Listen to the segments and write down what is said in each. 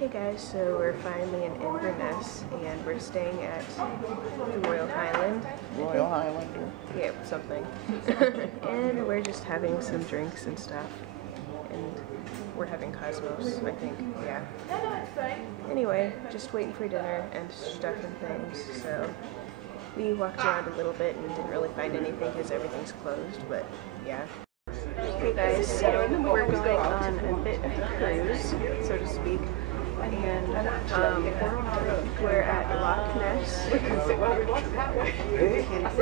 Hey guys, so we're finally in Inverness and we're staying at the Royal Highland. Royal Highlander? Yeah, something. And we're just having some drinks and stuff. And we're having Cosmos, I think, yeah. Anyway, just waiting for dinner and stuff and things, so we walked around a little bit and didn't really find anything because everything's closed, but yeah. Hey guys, so we're going on a bit of a cruise, so to speak, and we're at Loch Ness. You can't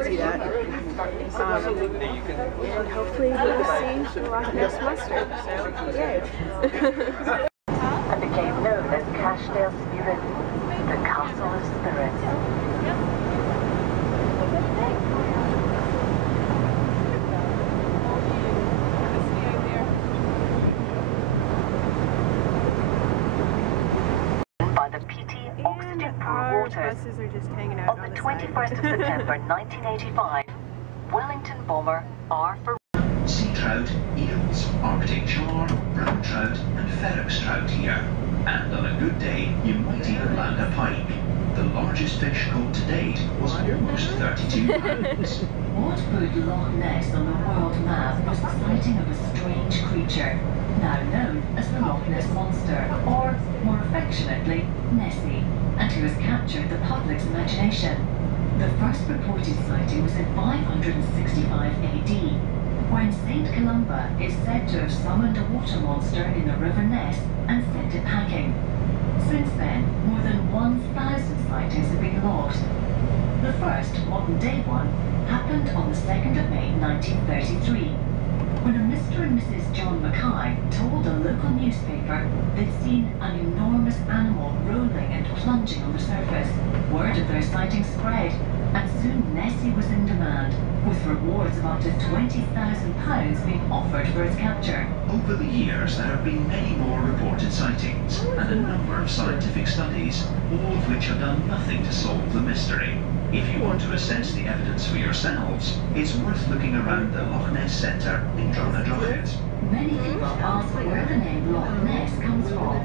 see that. And hopefully we'll see the Loch Ness mustard, so yay. And became known as Cashdale Spirit, the Castle of Spirits. Buses are just hanging out on the 21st of September 1985, Wellington bomber R for sea trout, eels, Arctic char, brown trout and ferox trout here, and on a good day you might even land a pike. The largest fish caught to date was almost 32 pounds. What put Loch Ness on the world map was the sighting of a strange creature, now known as the Loch Ness Monster, or more affectionately, Nessie, and who has captured the public's imagination. The first reported sighting was in 565 AD, when St. Columba is said to have summoned a water monster in the River Ness and sent it packing. Since then, more than 1,000 sightings have been logged. The first modern-day one happened on the 2nd of May 1933, when a Mr. and Mrs. John Mackay told a local newspaper they'd seen an enormous animal rolling and plunging on the surface. Word of their sighting spread, and soon Nessie was in demand, with rewards of up to £20,000 being offered for its capture. Over the years there have been many more reported sightings, and a number of scientific studies, all of which have done nothing to solve the mystery. If you want to assess the evidence for yourselves, it's worth looking around the Loch Ness Centre in Drumnadrochid. Many people ask where the name Loch Ness comes from.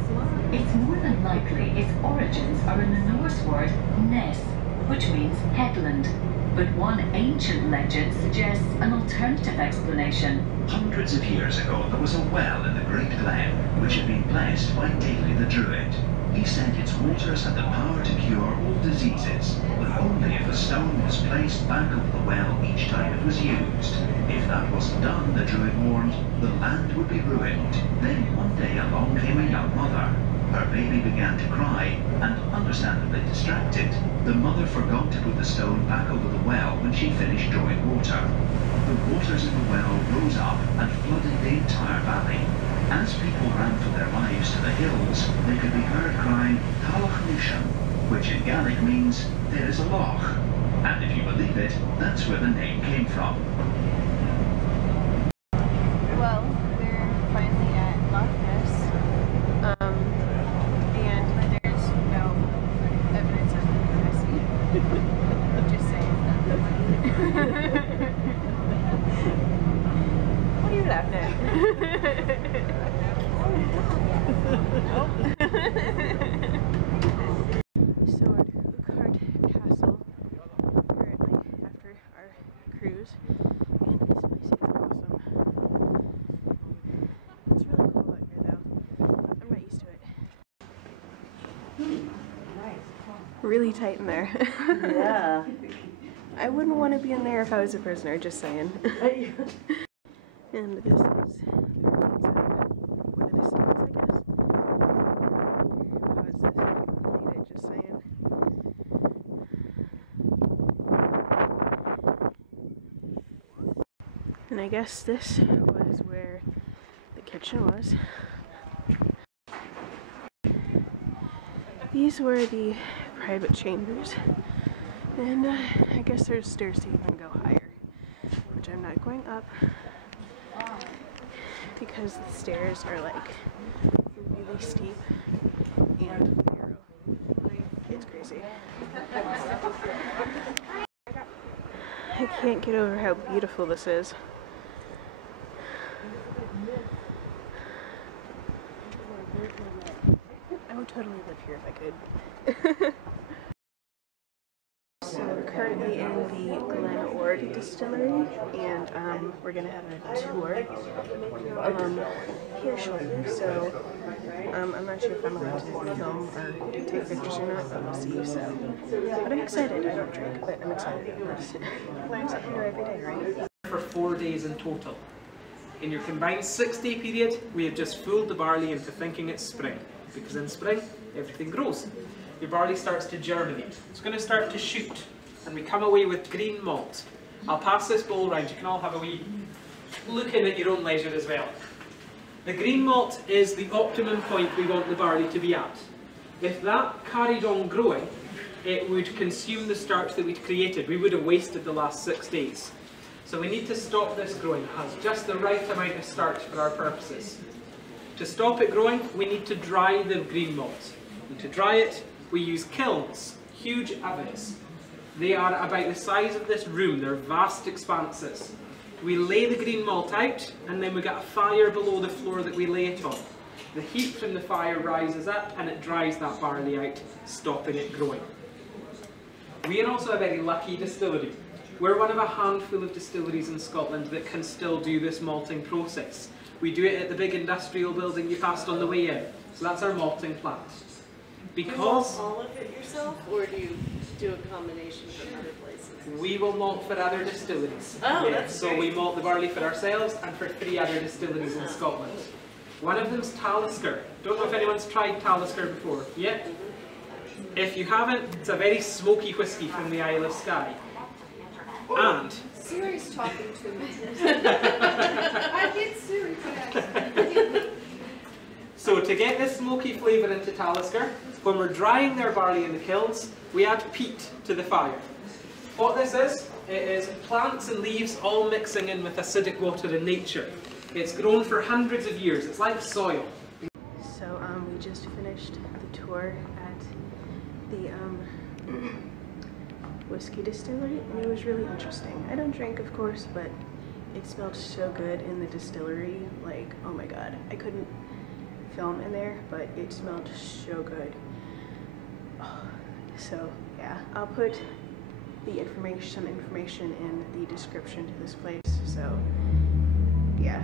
It's more than likely its origins are in the Norse word Ness, which means headland. But one ancient legend suggests an alternative explanation. Hundreds of years ago there was a well in the Great Glen which had been blessed by Daly the Druid. He said its waters had the power to cure all diseases, but only if a stone was placed back over the well each time it was used. If that wasn't done, the Druid warned, the land would be ruined. Then one day along came a young mother. Her baby began to cry, and understandably distracted, the mother forgot to put the stone back over the well when she finished drawing water. The waters in the well rose up and flooded the entire valley. As people ran for their lives to the hills, they could be heard crying Talach Nishan, which in Gaelic means there is a loch. And if you believe it, that's where the name came from. Well, we're finally at Loch Ness, and there's no evidence of Nessie. Just saying. What are you laughing at? So we're at Urquhart Castle currently after our cruise, and this place is awesome. It's really cold out here though. I'm not used to it. Really tight in there. Yeah. I wouldn't want to be in there if I was a prisoner, just saying. And this is the remains of one of the stones, I guess. Pause this if you need it, just saying. And I guess this was where the kitchen was. These were the private chambers. And I guess there's stairs to even go higher, which I'm not going up because the stairs are like really steep and narrow. It's crazy. I can't get over how beautiful this is. would totally live here if I could. So we're currently in the Glen Ord Distillery, and we're gonna have a tour here shortly. So I'm not sure if I'm allowed to film or take pictures or not, but we'll see. So, but I'm excited. I don't drink, but I'm excited. Learn something new every day, right? For 4 days in total. In your combined 6-day period, we have just fooled the barley into thinking it's spring, because in spring, everything grows. Your barley starts to germinate. It's going to start to shoot, and we come away with green malt. I'll pass this bowl round. You can all have a wee look in at your own leisure as well. The green malt is the optimum point we want the barley to be at. If that carried on growing, it would consume the starch that we'd created. We would have wasted the last 6 days. So we need to stop this growing. It has just the right amount of starch for our purposes. To stop it growing, we need to dry the green malt. And to dry it, we use kilns, huge ovens. They are about the size of this room. They're vast expanses. We lay the green malt out, and then we get a fire below the floor that we lay it on. The heat from the fire rises up, and it dries that barley out, stopping it growing. We are also a very lucky distillery. We're one of a handful of distilleries in Scotland that can still do this malting process. We do it at the big industrial building you passed on the way in. So that's our malting plant. Because you malt all of it yourself, or do you do a combination from other places? we will malt for other distilleries. Oh, that's so great. we malt the barley for ourselves and for 3 other distilleries in Scotland. One of them's Talisker. Don't know if anyone's tried Talisker before. Yeah? If you haven't, it's a very smoky whiskey from the Isle of Skye. And Siri's talking to me. I get Siri back. so to get this smoky flavour into Talisker, when we're drying their barley in the kilns, we add peat to the fire. What this is, it is plants and leaves all mixing in with acidic water in nature. It's grown for hundreds of years. It's like soil. So we just finished the tour at the whiskey distillery, and it was really interesting. I don't drink, of course, but it smelled so good in the distillery. Like, oh my god, I couldn't film in there, but it smelled so good. Oh, so yeah, I'll put some information in the description to this place. So yeah.